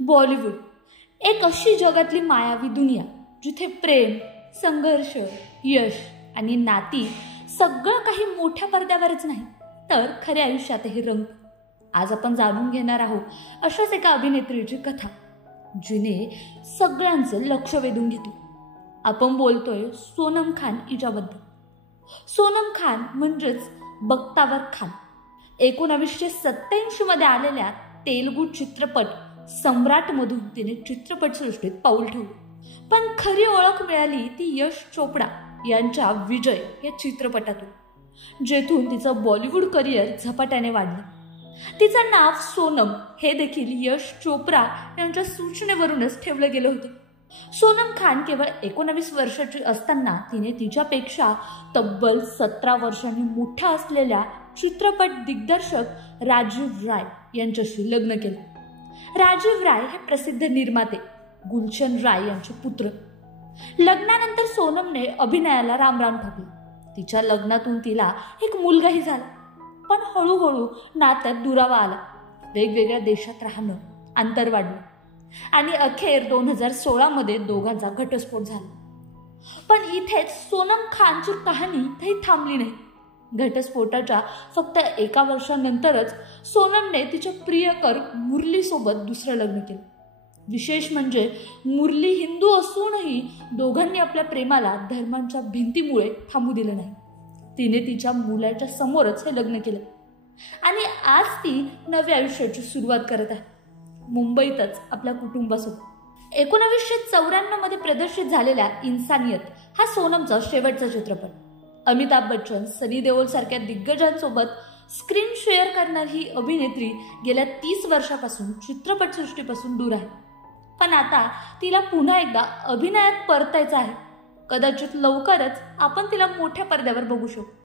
बॉलिवूड एक अशी जगातली मायावी दुनिया जिथे प्रेम, संघर्ष, यश आणि नाती सगळं काही मोठ्या पडद्यावरच नाही तर खऱ्या आयुष्यातही रंग. आज आपण जाणून घेणार आहोत अशाच एका अभिनेत्रीची कथा जिने सगळ्यांचं लक्ष वेधून घेतलं. आपण बोलतोय सोनम खान हिच्याबद्दल. सोनम खान म्हणजेच बख्तावर खान. 1987 मध्ये आलेल्या तेलुगू चित्रपट सम्राटमधून तिने चित्रपटसृष्टीत पाऊल ठेवलं. पण खरी ओळख मिळाली ती यश चोपडा यांच्या विजय या चित्रपटातून, जेथून तिचं बॉलिवूड करिअर झपाट्याने वाढलं. तिचं नाव सोनम हे देखील यश चोपडा यांच्या सूचनेवरूनच ठेवलं गेलं होतं. सोनम खान केवळ 19 वर्षाची असताना तिने तिच्यापेक्षा तब्बल 17 वर्षांनी मोठा असलेल्या चित्रपट दिग्दर्शक राजीव राय यांच्याशी लग्न केलं. राजीव राय हे प्रसिद्ध निर्माते गुलशन राय यांचे पुत्र. लग्नानंतर सोनमने अभिनयाला रामराम ठोकला. तिच्या लग्नातून तिला एक मुलगाही झाला. पण हळूहळू नात्यात दुरावा आला. वेगवेगळ्या देशात राहणं, अंतर वाढलं आणि अखेर 2016 मध्ये दोघांचा घटस्फोट झाला. पण इथेच सोनम खानची कहाणी काही थांबली नाही. घटस्फोटाच्या फक्त 1 वर्षानंतरच सोनमने तिच्या प्रियकर मुरली सोबत दुसरं लग्न केलं. विशेष म्हणजे मुरली हिंदू असूनही दोघांनी आपल्या प्रेमाला धर्मांच्या भिंतीमुळे थांबू दिलं नाही. तिने तिच्या मुलाच्या समोरच हे लग्न केलं आणि आज ती नव्या आयुष्याची सुरुवात करत आहे, मुंबईतच आपल्या कुटुंबासोबत. 1994 मध्ये प्रदर्शित झालेला इन्सानियत हा सोनमचा शेवटचा चित्रपट. अमिताभ बच्चन, सनी देओल सारख्या दिग्गजांसोबत स्क्रीन शेअर करणारी ही अभिनेत्री गेल्या 30 वर्षापासून चित्रपटसृष्टीपासून दूर आहे. पण आता तिला पुन्हा एकदा अभिनयात परतायचं आहे. कदाचित लवकरच आपण तिला मोठ्या पडद्यावर बघू शकतो.